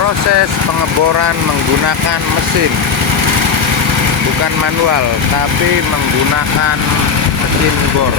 proses pengeboran menggunakan mesin, bukan manual tapi menggunakan mesin bor.